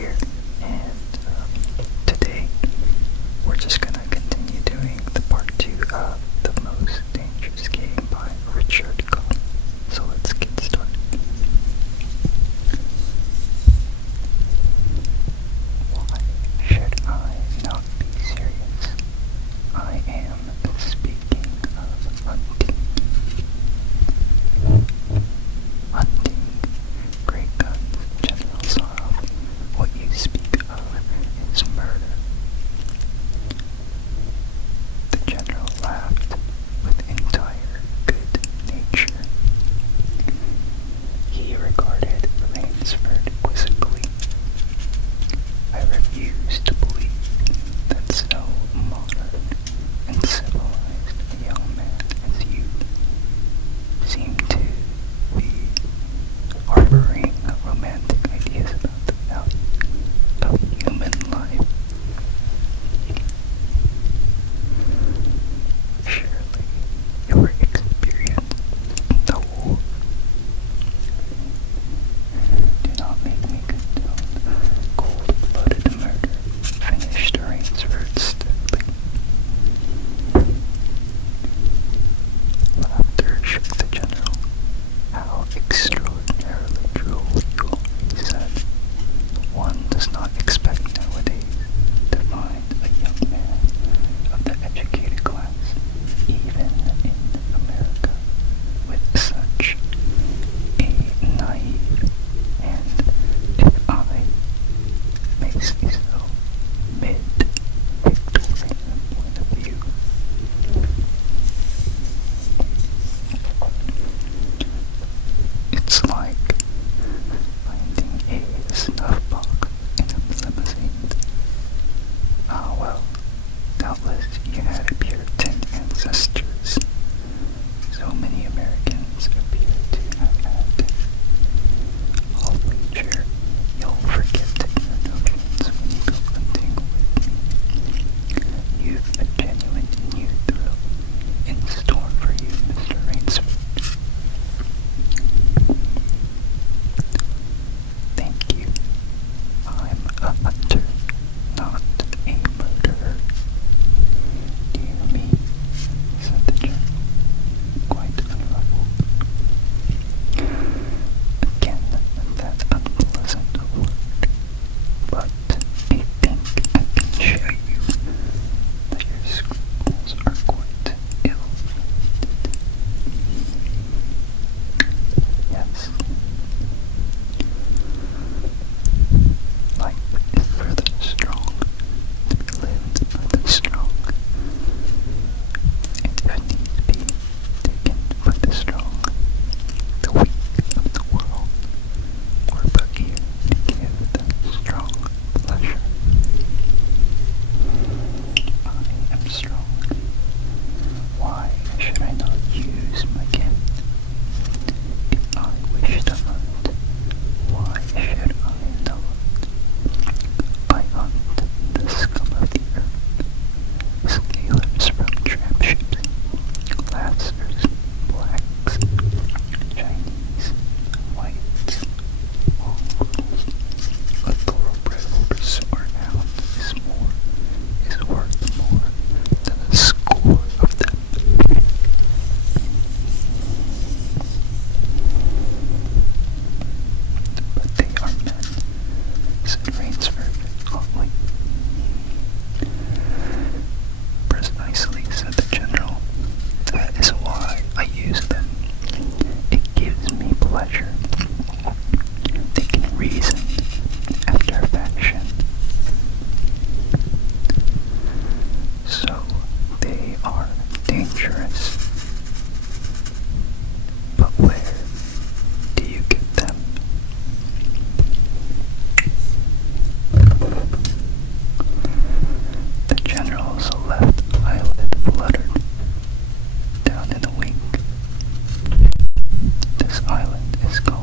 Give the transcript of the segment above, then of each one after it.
here, and today we're just gonna continue doing the part 2 of The Most Dangerous Game by Richard Cohen. So let's get started. Why should I not be serious? I am speaking of hunting. Hunting, great guns, General Sorrow. What you speak of is murder. The General laughed with entire good nature. He regarded Rainsford quizzically. I refuse to believe that so modern and civilized a young man as you seem to be harboring romantic ideas about the value of human life. Surely your experience in the war. Do not make me condone cold-blooded murder, finished Rainsford steadily. Laughter shook the General. How extraordinarily droll you are, he said. One does not expect nowadays to find a young man of the educated class, even in America, with such a naive and, if I may say so, mid-Victorian point of view. It's like finding a snuff box in a limousine. Ah, well, doubtless you had a Puritan ancestors. So many Americans appear to have had. I'll wager you'll forget your notions when you go hunting with me. You've a genuine new thrill in store for you, Mr. Rainsford. Thank you. I'm a hunter, not a murderer. Dear me, said the General, quite unruffled. Again, that unpleasant word. But I think I can show you that your scruples are quite ill-founded. Yes. Life is for the strong, to be lived by the strong, and if need be, taken by the strong. The weak of the world were but here to give them strong pleasure. I am strong. Why should I not use my kin? If I wish to hunt, why should I not? I hunt the scum of the earth, sailors from tramp ships, lancers, blacks, Chinese, whites, mongrels. A thoroughbred horse or hound is worth more than a score of them. But they are men, said Rainsford hotly. Precisely, said the General. That is why I use them. It gives me pleasure. They can reason after fashion. So they are dangerous. But where do you get them? The General's left eyelid fluttered down in a wink. This island is called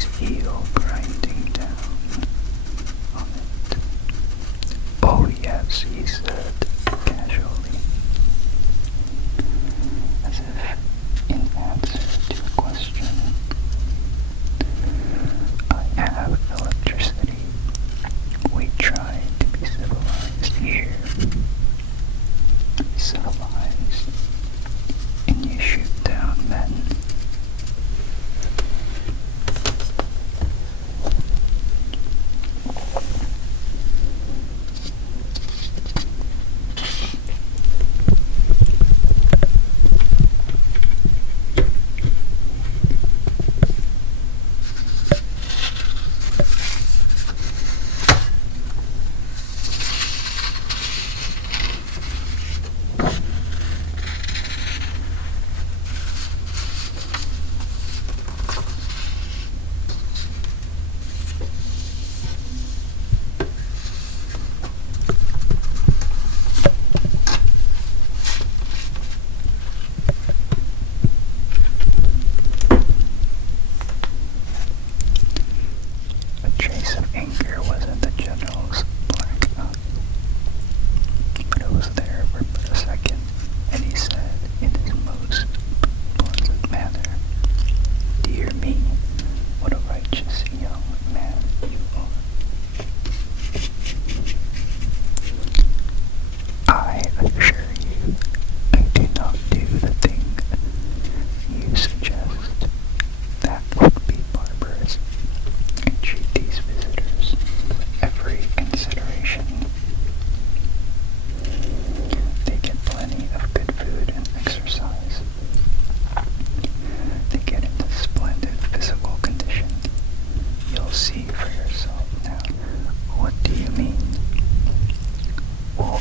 his heel grinding down on it. "Oh yes," he said casually, as if in answer to a question. "I have electricity. We try to be civilized here." Civilized? And you shoot down men?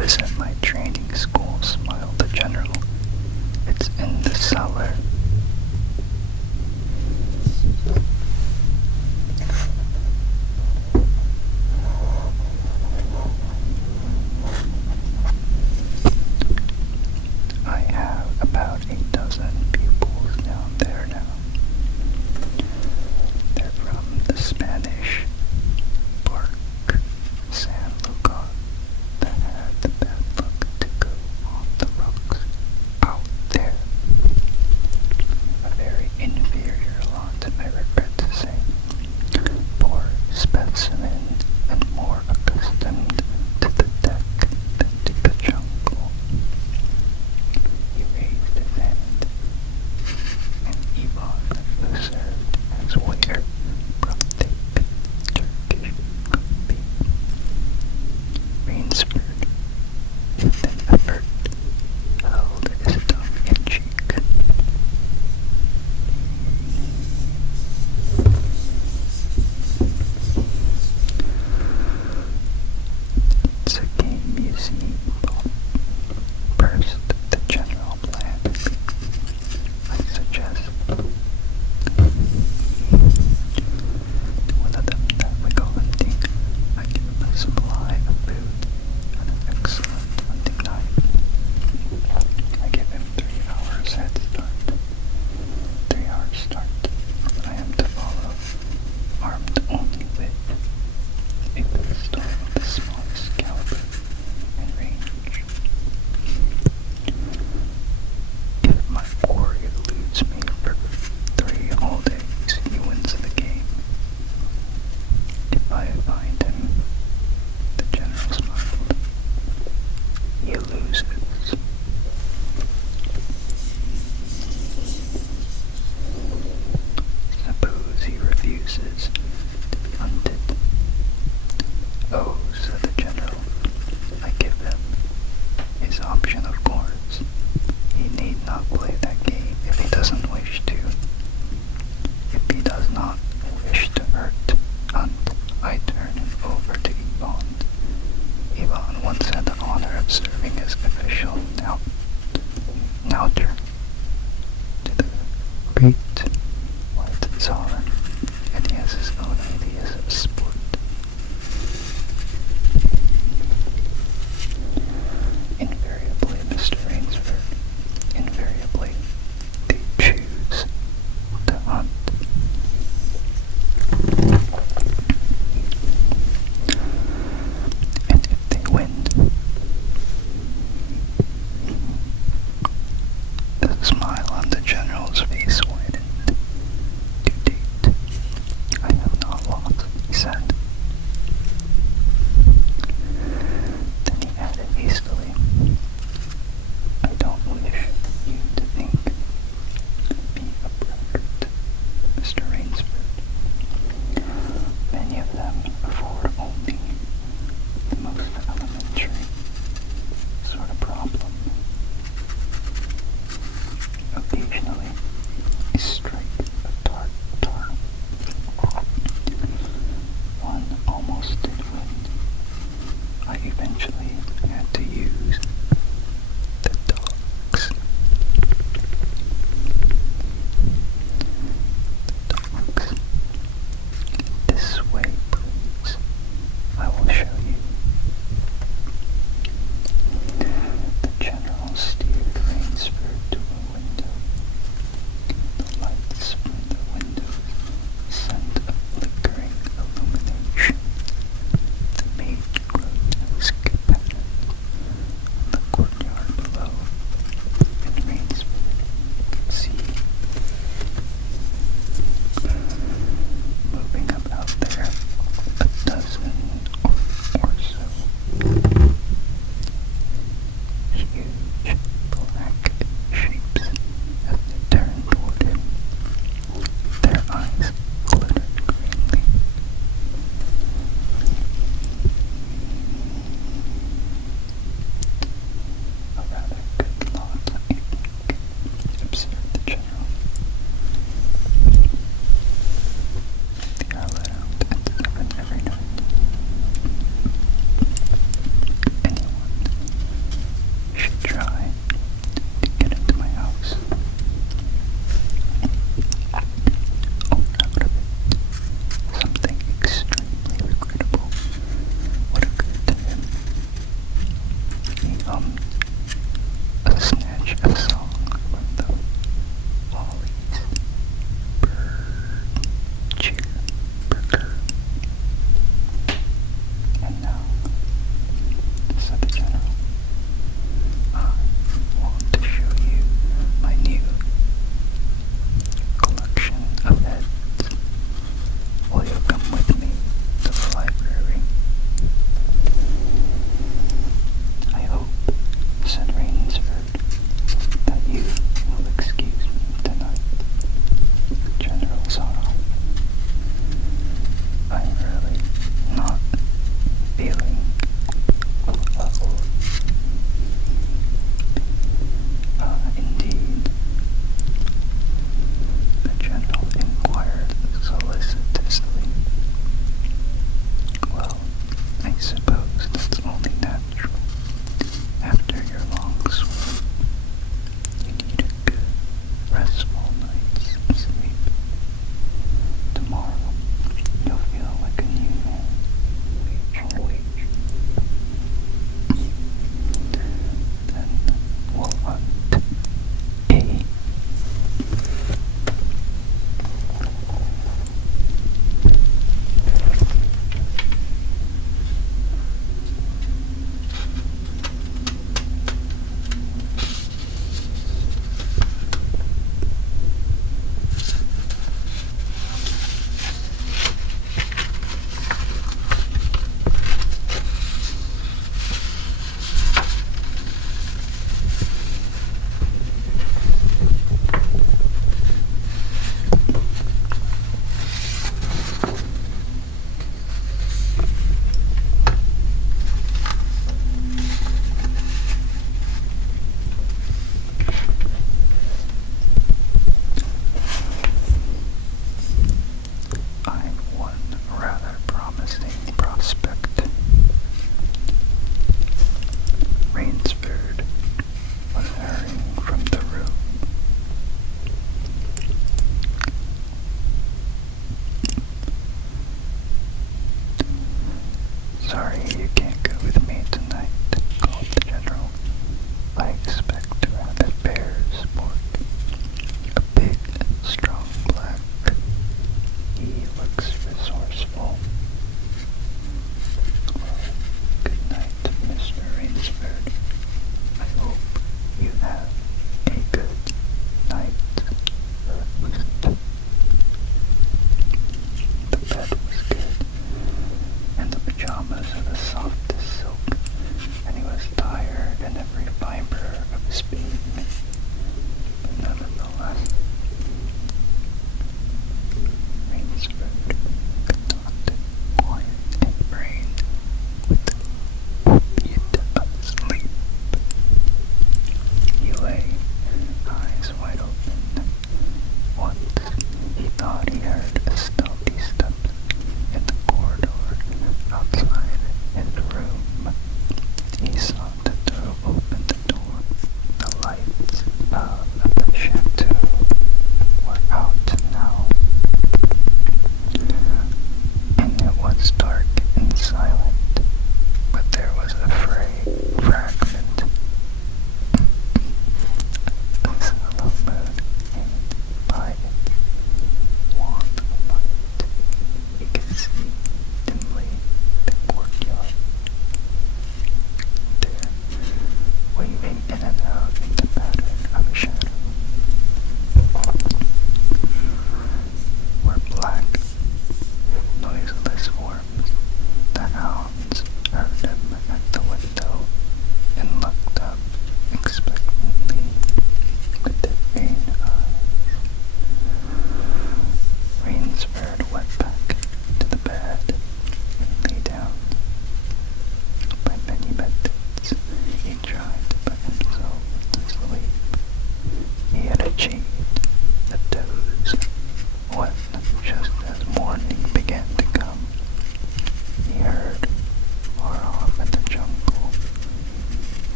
Isn't my training school, smiled the general. It's in the cellar. I have about 12 pupils down there now. They're from the Spanish Park, San Lucar, that had the bad luck to go on the rocks out there. A very inferior lot, I regret to say. Poor specimen and more accustomed to the deck than to the jungle. He raised his hand, and Ivan, who served as waiter, brought thick Turkish coffee. Rainsford, with an effort, held his tongue in cheek. It's a game, you see, Bob. First, the general plan. I suggest to one of them that we go hunting. I give him a supply of food and an excellent hunting knife. I give him 3 hours head start. 3 hours start. I am to follow, armed only with a pistol of the smallest caliber and range. If my warrior eludes me for 3 whole days, he wins the game. If I find him, the general smiled, he loses. Suppose he refuses to be hunted. "Oh," said the general, "I give him his option, of course. He need not play that game if he doesn't wish to. If he does not wish to hunt, I turn him over to Ivan. Ivan once had the honor of serving as official now turn to the great white Tsar, and he has his own ideas of sport." Invariably, Mr. Rainsford, invariably, they choose to hunt.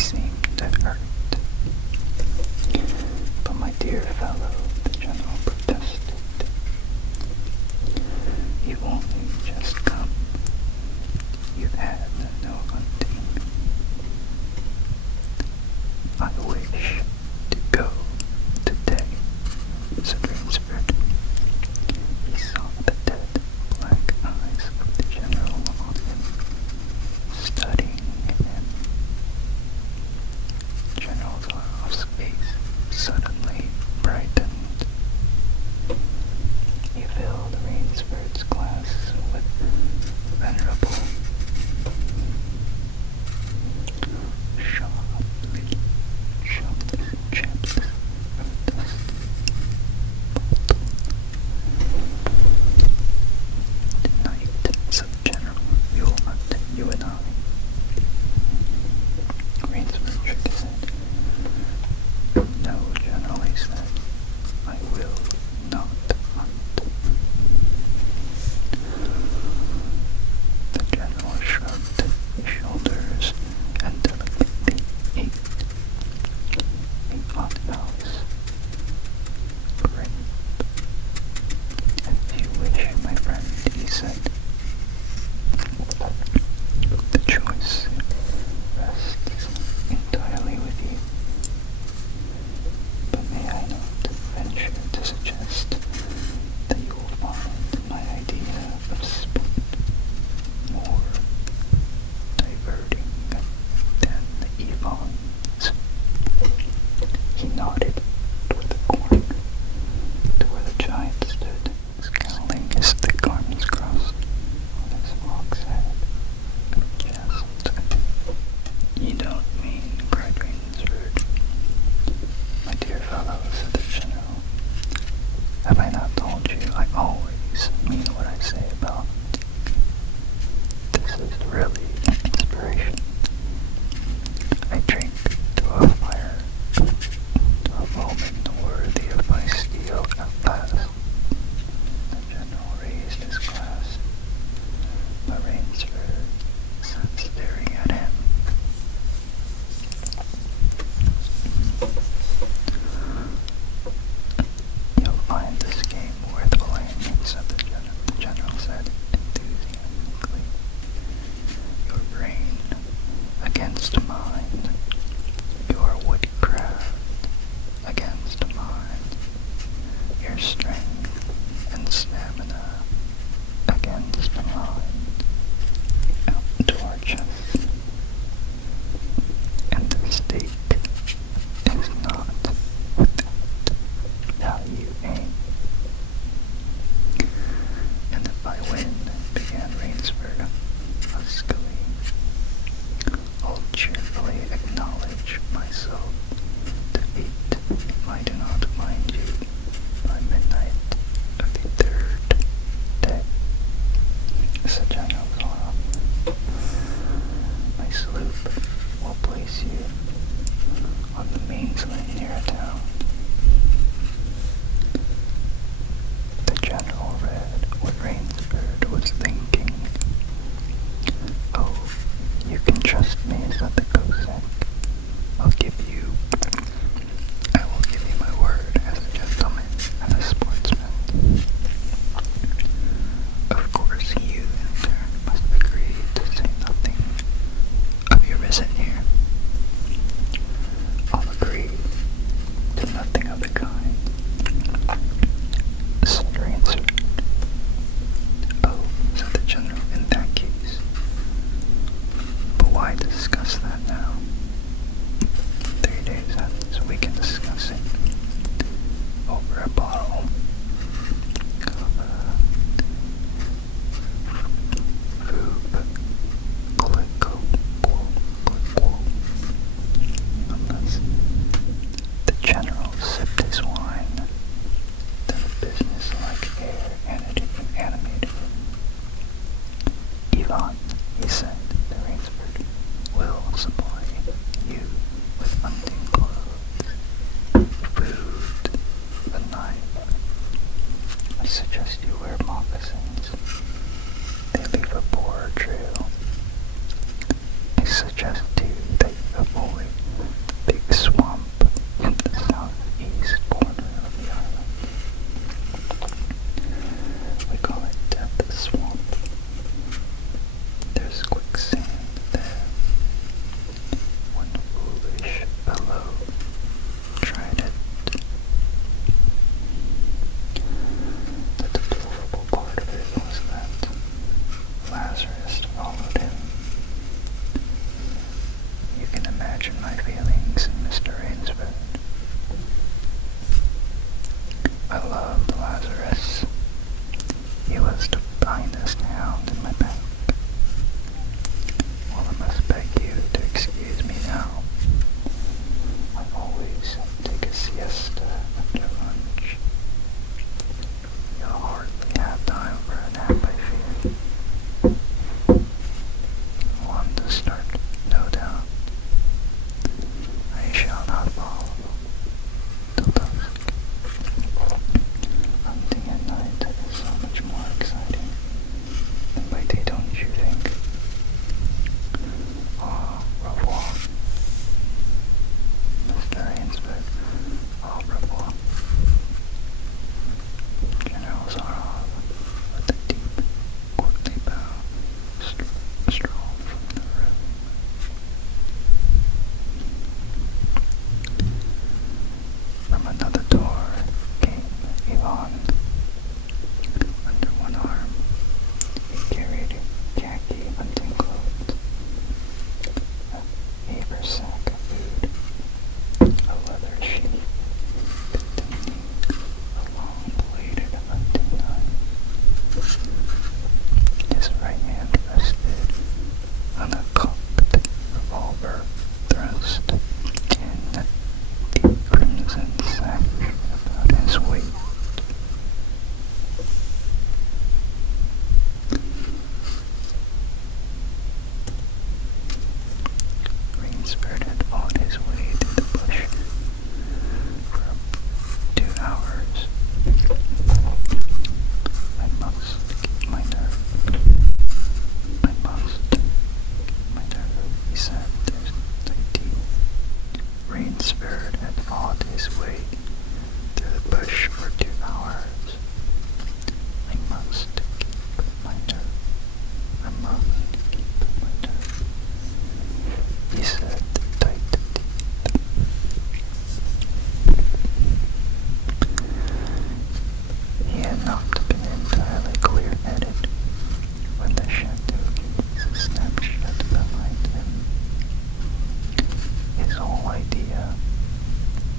seemed to hurt. But my dear fellow, the general protested, you've only just come. You've had no hunting. I wish to go today, said Rainsford. He saw the dead black eyes of the general on him, studying him. General Zoroff's face suddenly brightened. He filled Rainsford's glass with venerable, sharply, chaps of dust. Tonight, said the general, we will hunt, you and I. Rainsford shook his head. No, General, he said, I will not hunt. The general shrugged his shoulders and delicately ate a hot house grape. If you wish, my friend, he said, the choice rests entirely with you. But may I not venture to suggest that you will find my idea of sport more diverting than Yvonne's? He nodded toward the corner, to where the giant stood, scowling his thick arms crossed on his hawk's head and chest. You don't mean, cried Rainsford. My dear fellow, said the general, have I not told you I always mean what I say about this is really an inspiration. I drink to a fire, to a moment worthy of my steel at last. The general raised his glass, but Rainsford sat staring at him. You'll find this game worth playing, said the general said enthusiastically. Your brain against mine, your woodcraft against mine, your strength and stamina against mine, out to our chests. And the stake is not how you aim. And if I win, began Rainsford huskily, I'll cheerfully acknowledge myself defeat if I do not find you by midnight of the third day, said General Zoroff. My sloop will place you on the mainland near a town. The general read what Rainsford was thinking. Oh, you can trust me, said the Cossack. I will give you my word as a gentleman and a sportsman. Of course, you in turn must agree to say nothing of your visit here. I'll agree to nothing of the kind, said Rainsford. Oh, said the general, in that case. But why discuss that now? 3 days hence, we can discuss it over a bottle of unless the general sipped his wine, then a business-like air animated him. Yvonne, he said to Rainsford, will supply you with hunting clothes, food, a knife. I suggest you wear moccasins. They leave a poor trail. I suggest too that you avoid avoid the big swamp in the southeast corner of the island. We call it Death Swamp. There's quicksand there. One foolish fellow tried it. The deplorable part of it was that Lazarus followed him. You can imagine my feelings, Mr. Rainsford. I loved Lazarus. He was the finest hound in my pack. Well, I must beg you to excuse me now. I always take a siesta after lunch. You'll hardly have time for a nap, I fear. One to start, no doubt. I shall not follow till dusk. Hunting at night is so much more exciting than by day, don't you think? Au revoir, Mr. Rainsford. Au revoir. General Zarov, with a deep, courtly bow, strolled from the room. From another door came Ivan. Under one arm, he carried khaki hunting clothes, a haversack of food, a leather sheath containing a long-bladed hunting knife. His right hand rested on a cocked revolver thrust in the crimson sack about his waist. Rainsford had fought his way through the bush for 2 hours. I must keep my nerve. I must keep my nerve, he said through tight teeth. Rainsford had fought his way through the bush for 2 hours. I must keep my nerve. I must keep my nerve, he said through tight teeth. He had not been entirely clear-headed when the shadow snapped shut behind him. His whole idea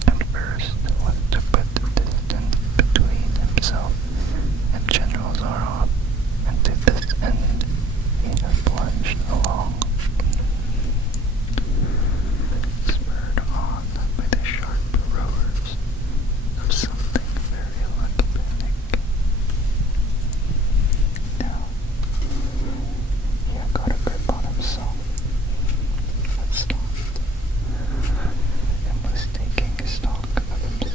at first was to put the distance between himself and General Zarov, and to this end he had plunged along, spurred on by the sharp roars of something very like panic. Now, he had got a grip on himself, had stopped, and was taking stock of himself.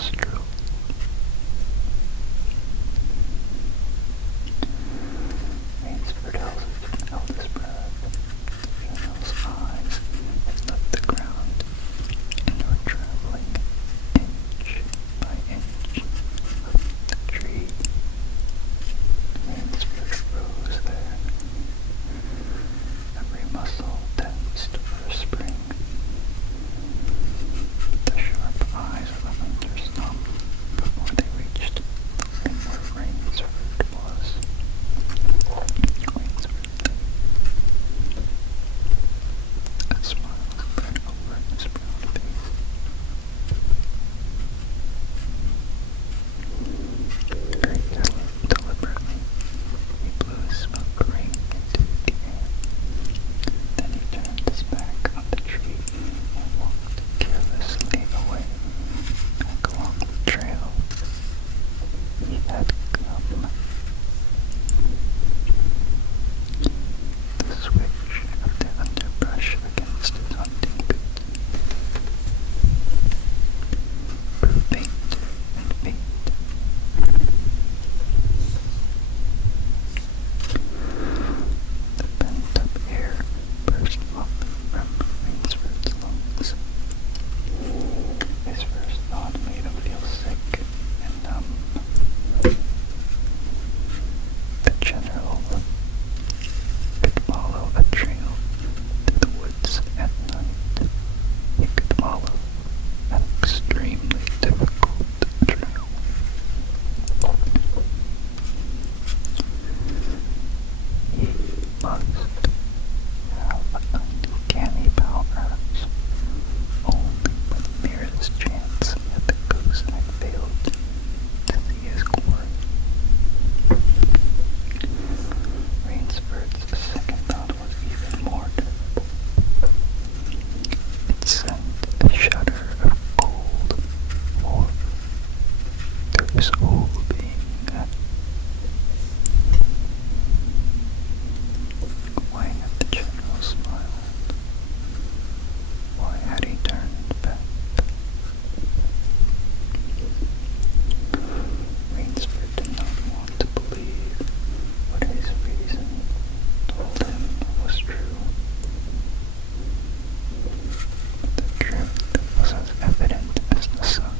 nostril. Rainsford held his breath. The general's eyes had left the ground and were traveling inch by inch up the tree. Rainsford froze there, every muscle tensed for a spring. The sharp eyes of the hunters numbed before they reached the ring where Rainsford was. Rainsford lay. A smile spread over his brown face. Very deliberately, he blew his smoke ring into the air. Then he turned his back on the tree and walked carelessly away, back along the trail he had come. The swish of the underbrush against his hunting boot grew fainter and fainter. The pent-up air burst off from Rainsford's lungs. His first thought made him feel sick and numb. The general could follow a trail through the woods at night. He could follow an extremely difficult trail. He must have uncanny powers. Only by the merest chance had the Cossack failed to see his quarry. Rainsford's second thought was even more terrible. It sent a shudder of cold horror through his whole being. Why had the general smiled? Why had he turned back? Rainsford did not want to believe what his reason told him was true. But the truth was as evident as the sun.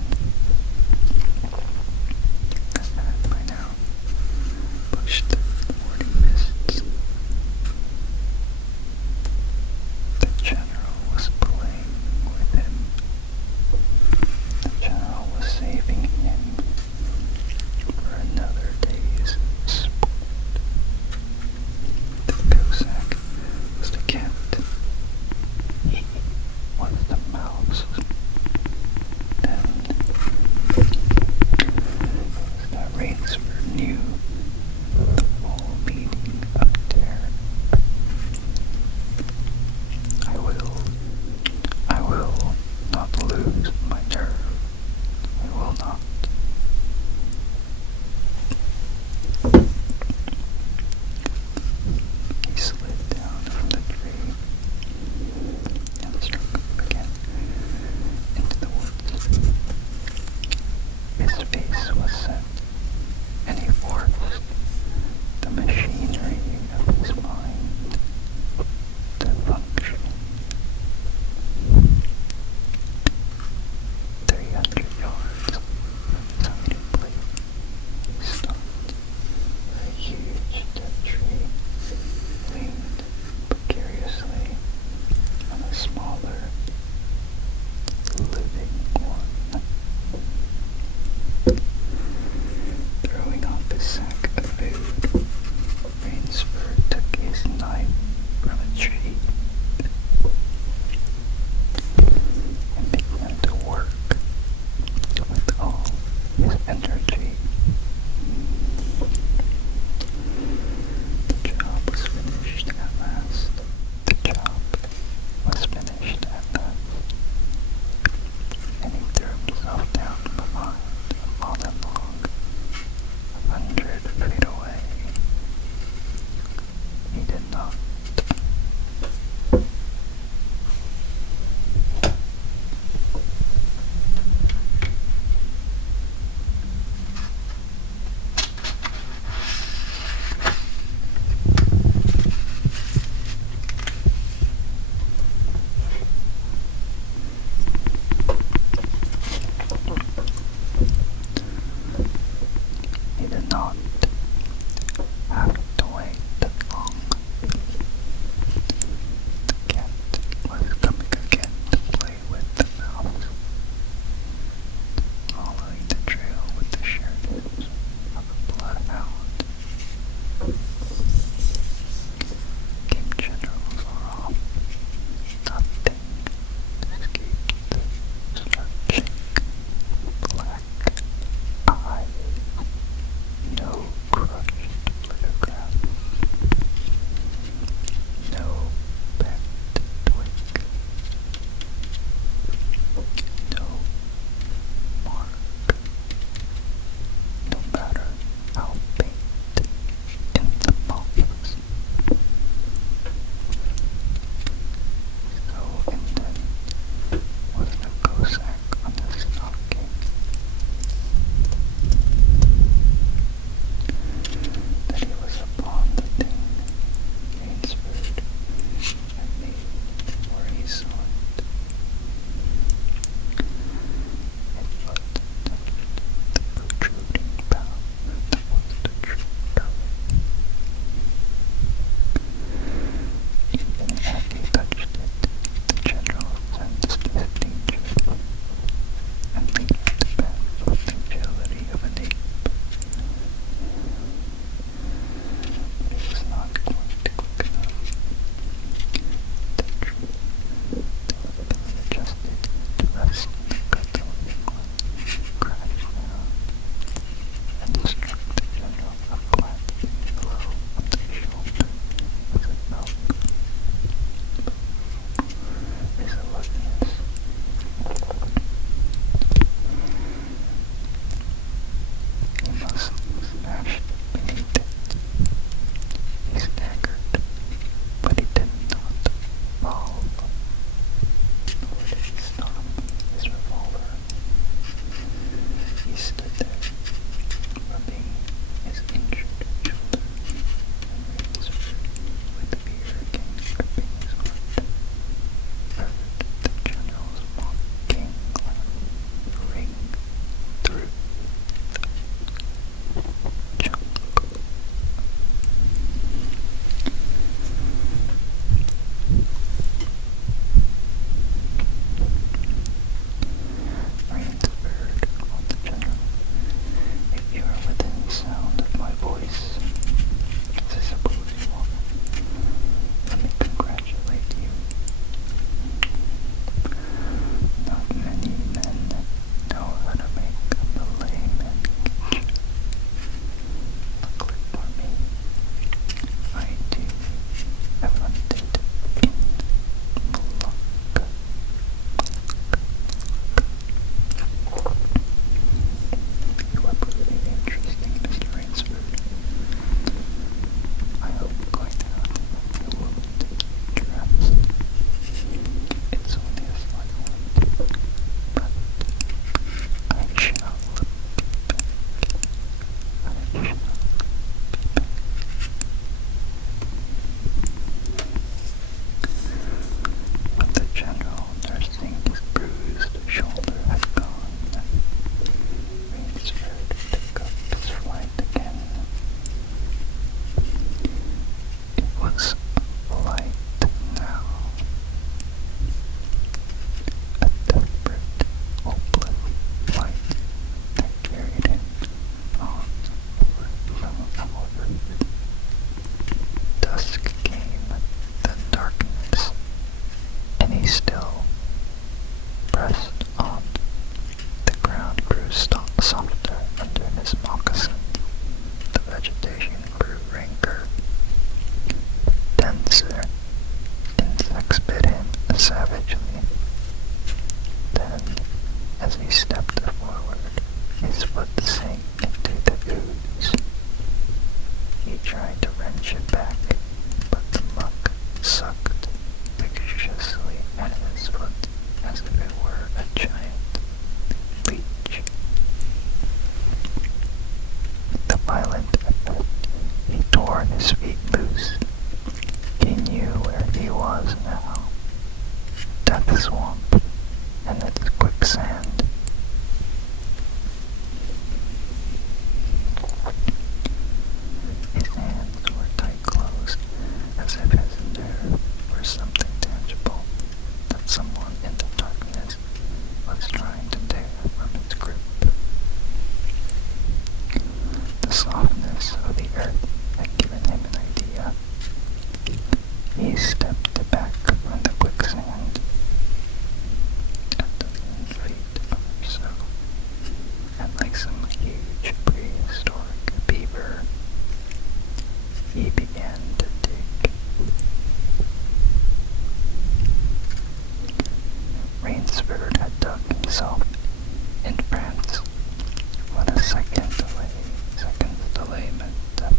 not have to wait long. The cat was coming again to play with the mouse, following the trail with the sharpness of a bloodhound. Game generals are off. Nothing escaped the searching black eye. No crushed photograph. No bent twig. No mark. No matter how faint in the box. So intent was the Cossack on the stocking, that he was upon the thing Rainsford had made before he saw it. It but touched the protruding bough that was the true cover. Even as he touched it, the general sensed his danger, and leaped back with the agility of an ape. But it was not quite quick enough. The tree, delicately adjusted to rest in the gut of one, crashed down, and struck the general a flat blow on the shoulder as it fell. Resoluteness. He must smash beneath it. He staggered, but he did not fall, nor did he stop his revolver. He stood there, rubbing his injured shoulder, and Rainsford, with fear again gripping his heart, heard the general's mocking laugh ring through the jungle. Rainsford, called the general, if you are within sound of my voice, as I suppose you are, let me congratulate you. Not many men know how to make a fillet man kitchen. Luckily for me, I too have hunted in Malacca. You are proving interesting, Mr. Rainsford. I hope quite out you will perhaps. It's only a slight one, but I shall be back. I shall be back. When the general, nursing his bruised shoulder, had gone, Rainsford took up his flight again. It was light now. A desperate, hopeless flight that carried him on for some hours. Dusk came, then darkness, and he still pressed on. The ground grew softer under his moccasins. The vegetation grew ranker, denser. Insects bit him savagely. Then, as he stepped forward, his foot sank into the ooze. He tried to wrench it back, but the muck sucked viciously at his foot as if it were a giant leech. With the violent effort, he tore his feet loose. He knew where he was now. Death Swamp and its quicksand. softness of the earth had given him an idea. He stepped back from the quicksand a dozen feet or so, and like some huge prehistoric beaver, he began to dig. Rainsford had dug himself in France when a second delay meant death.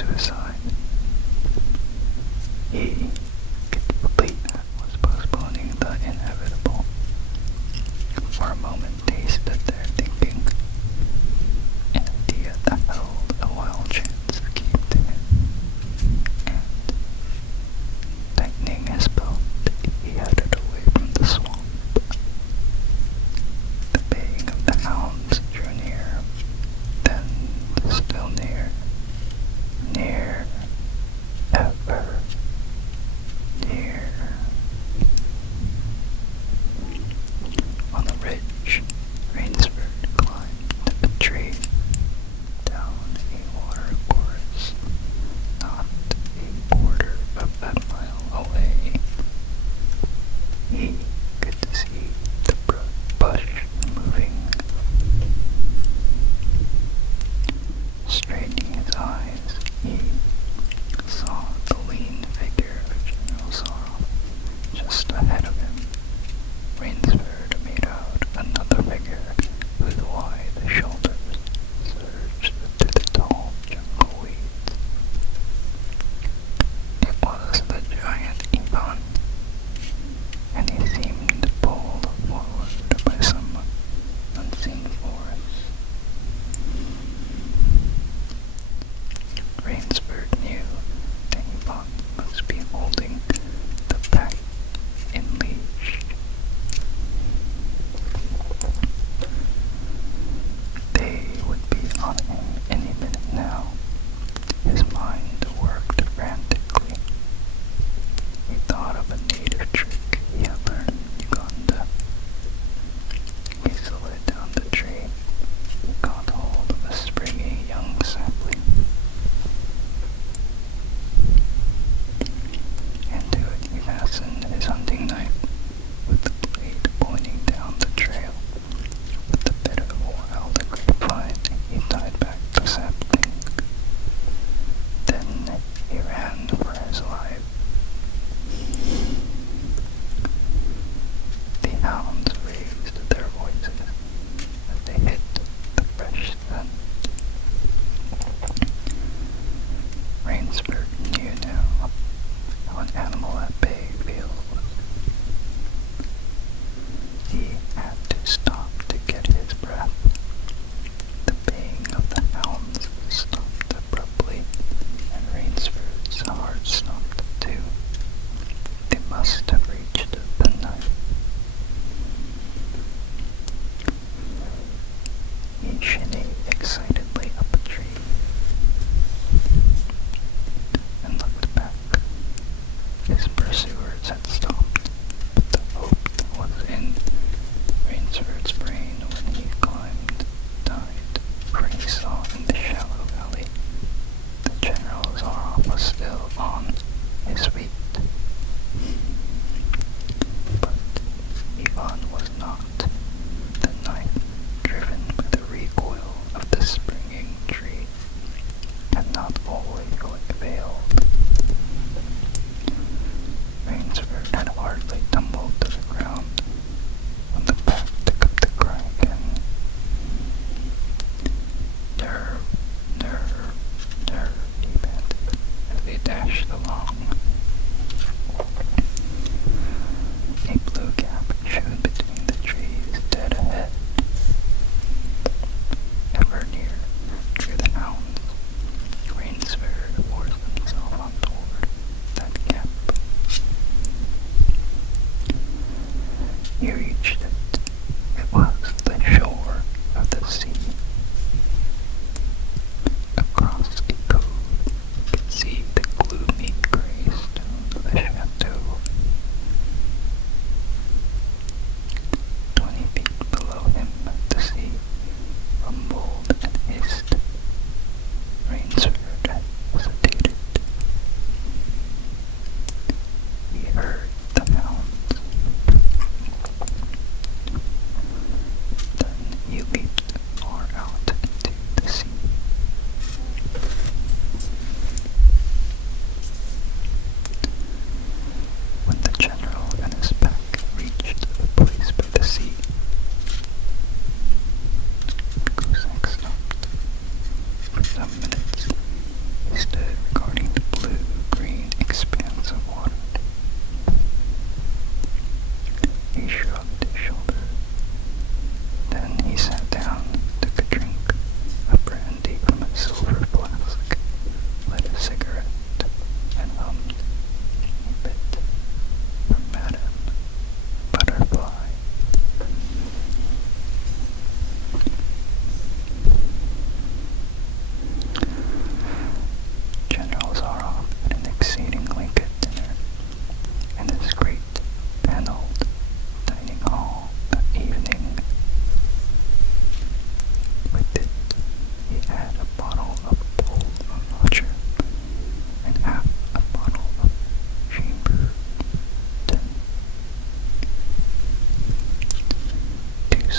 suicide. He could believe that was postponing the inevitable. For a moment he stood there thinking. An idea that held a wild chance came to him, and tightening his belt, he headed away from the swamp. The baying of the hounds drew near, then still near, near, ever near. On the ridge, Rainsford climbed a tree, down a water course, not a quarter of a mile away. He could see the bush moving. Straining his eyes, he saw the lean figure of General Sorrow just ahead of him. Rainsford made out another figure with wide shoulders surged through the tall jungle weeds. It was the giant Ivan, and he seemed pulled forward by some unseen force. Rainsford knew that Ivan must be holding the pack in leash. They would be on him any minute now. His mind worked frantically. He thought of a native trick he had learned in Uganda. He slid down the tree. He caught hold of a springy young sapling. Into it he fastened his hunting knife, with the blade pointing down the trail. With the bit of wild grapevine, he tied back the sapling. Then he ran for his life. The hounds raised their voices as they hit the fresh scent. Rainsford knew now how an animal at bay feels. He had to stop to get his breath. The baying of the hounds stopped abruptly, and Rainsford's heart stopped too. They must have reached the night. He shinnied excitedly up a tree and looked back. His pursuers had stopped, but the hope that was in Rainsford's brain when he climbed died, for he saw in the shallow valley that General Zara was still on his feet. But Ivan was not. The knife, driven by the recoil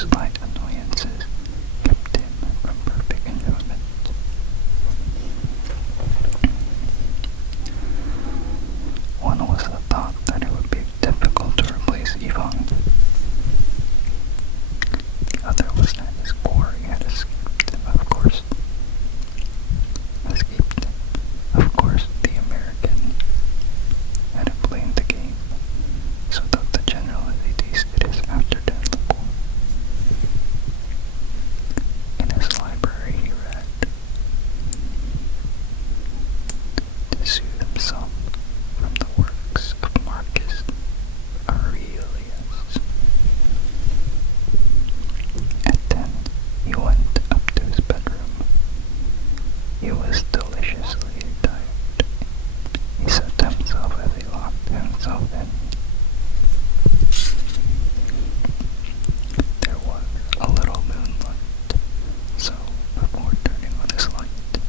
slight annoyances kept him from perfect enjoyment. One was the thought that it would be difficult to replace Ivan. The other was that his quarry had escaped him, of course. Of course, the American had blamed the game, so that the general as he tasted his after-death liqueur. In his library he read, to soothe himself from the works of Marcus Aurelius. At 10, he went up to his bedroom. He was deliciously tired. He said to himself as he locked himself in. There was a little moonlight, so before turning on his light,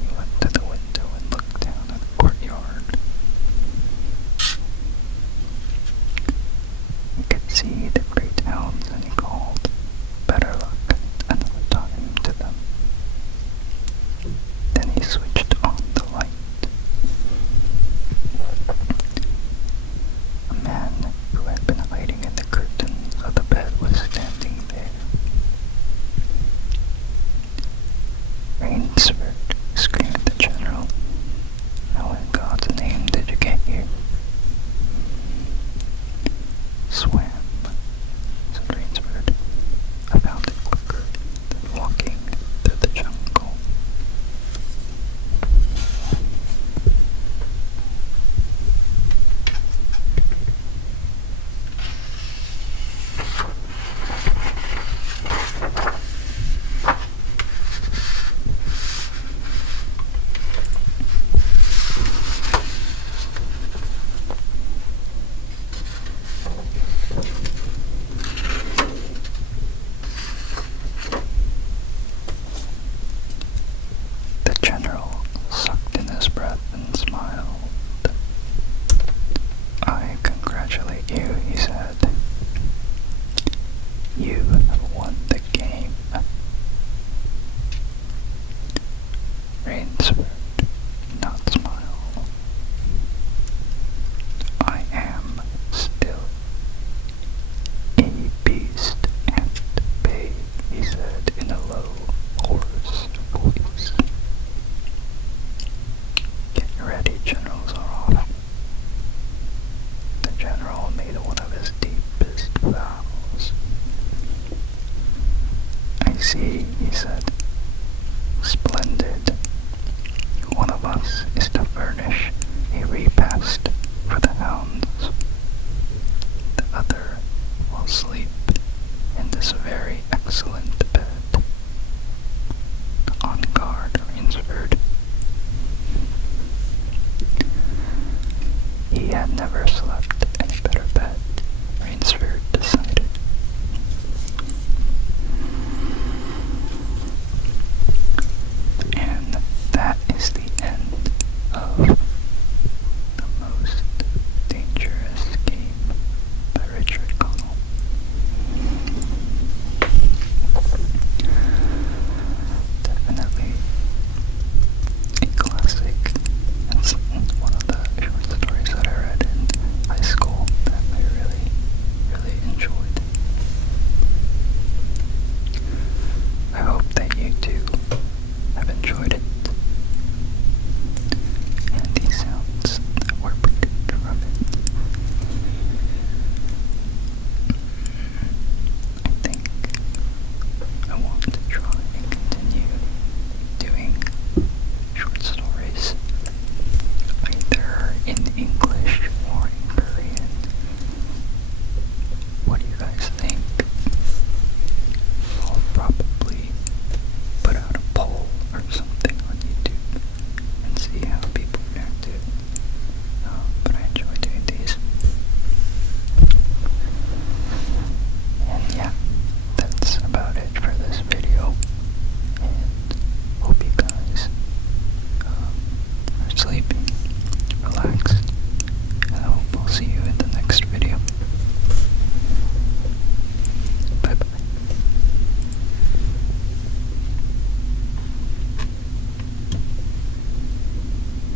he went to the window and looked down at the courtyard. He could see the great hounds, and he called, "Better luck another time," to them. Then he switched on the light. A man who had been hiding in the curtains of the bed was standing there. "Rainsford," screamed the general. "How in God's name did you get here?" "Swam," said Rainsford. "I found it quicker than walking through the jungle." The general sucked in his breath and smiled. "I congratulate you," he said. "You have won the game." Rainsford did not smile. "I am still a beast at bay," he said in a low, hoarse voice. "Get ready, generals are off." The general made one of his deepest bows. "I see," he said.